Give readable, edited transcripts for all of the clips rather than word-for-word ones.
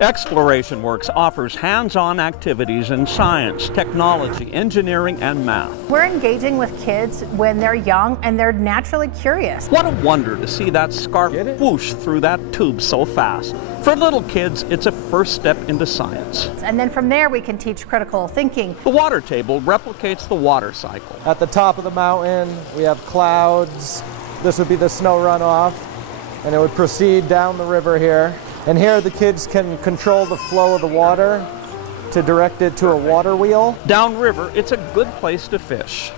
ExplorationWorks offers hands-on activities in science, technology, engineering, and math. We're engaging with kids when they're young and they're naturally curious. What a wonder to see that scarf whoosh through that tube so fast. For little kids, it's a first step into science. And then from there we can teach critical thinking. The water table replicates the water cycle. At the top of the mountain, we have clouds. This would be the snow runoff, and it would proceed down the river here. And here the kids can control the flow of the water to direct it to a water wheel. Downriver, it's a good place to fish.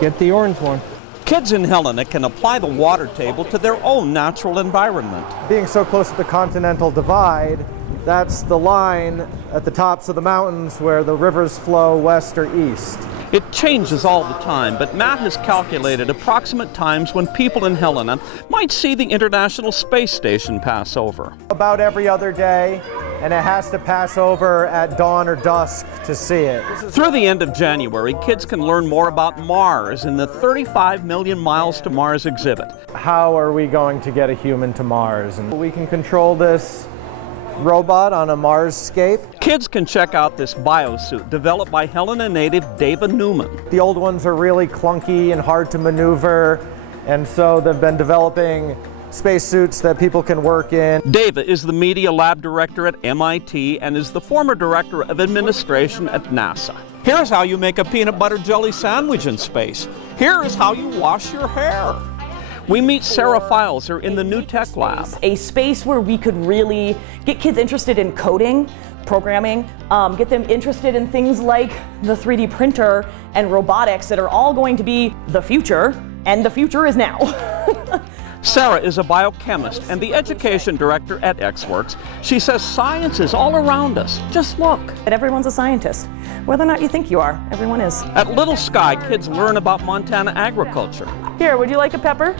Get the orange one. Kids in Helena can apply the water table to their own natural environment. Being so close to the Continental Divide, that's the line at the tops of the mountains where the rivers flow west or east. It changes all the time, but Matt has calculated approximate times when people in Helena might see the International Space Station pass over. About every other day, and it has to pass over at dawn or dusk to see it. Through the end of January, kids can learn more about Mars in the 35 Million Miles to Mars exhibit. How are we going to get a human to Mars? And we can control this robot on a Marsscape. Kids can check out this biosuit developed by Helena native David Newman. The old ones are really clunky and hard to maneuver, and so they've been developing spacesuits that people can work in. David is the media lab director at MIT and is the former director of administration at NASA. Here's how you make a peanut butter jelly sandwich in space. Here is how you wash your hair. We meet Sarah Filser in the New Tech Lab. A space where we could really get kids interested in coding, programming, get them interested in things like the 3D printer and robotics that are all going to be the future, and the future is now. Sarah is a biochemist and the education director at XWorks. She says science is all around us. Just look. But everyone's a scientist. Whether or not you think you are, everyone is. At Little Sky, kids learn about Montana agriculture. Here, would you like a pepper?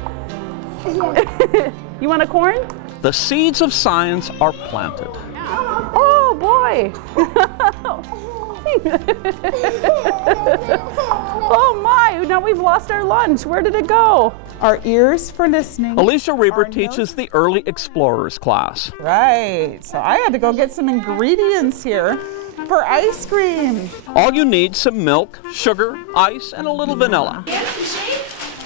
You want a corn? The seeds of science are planted. Oh boy! Oh my, now we've lost our lunch. Where did it go? Our ears for listening. Alicia Reber teaches the Early Explorers class. Right, so I had to go get some ingredients here for ice cream. All you need, some milk, sugar, ice, and a little vanilla.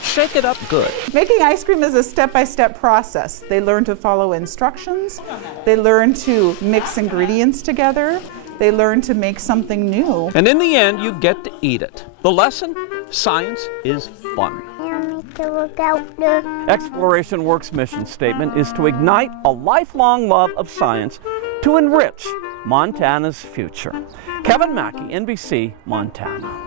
Shake it up good. Making ice cream is a step-by-step process. They learn to follow instructions. They learn to mix ingredients together. They learn to make something new. And in the end, you get to eat it. The lesson? Science is fun. ExplorationWorks' mission statement is to ignite a lifelong love of science to enrich Montana's future. Kevin Mackey, NBC, Montana.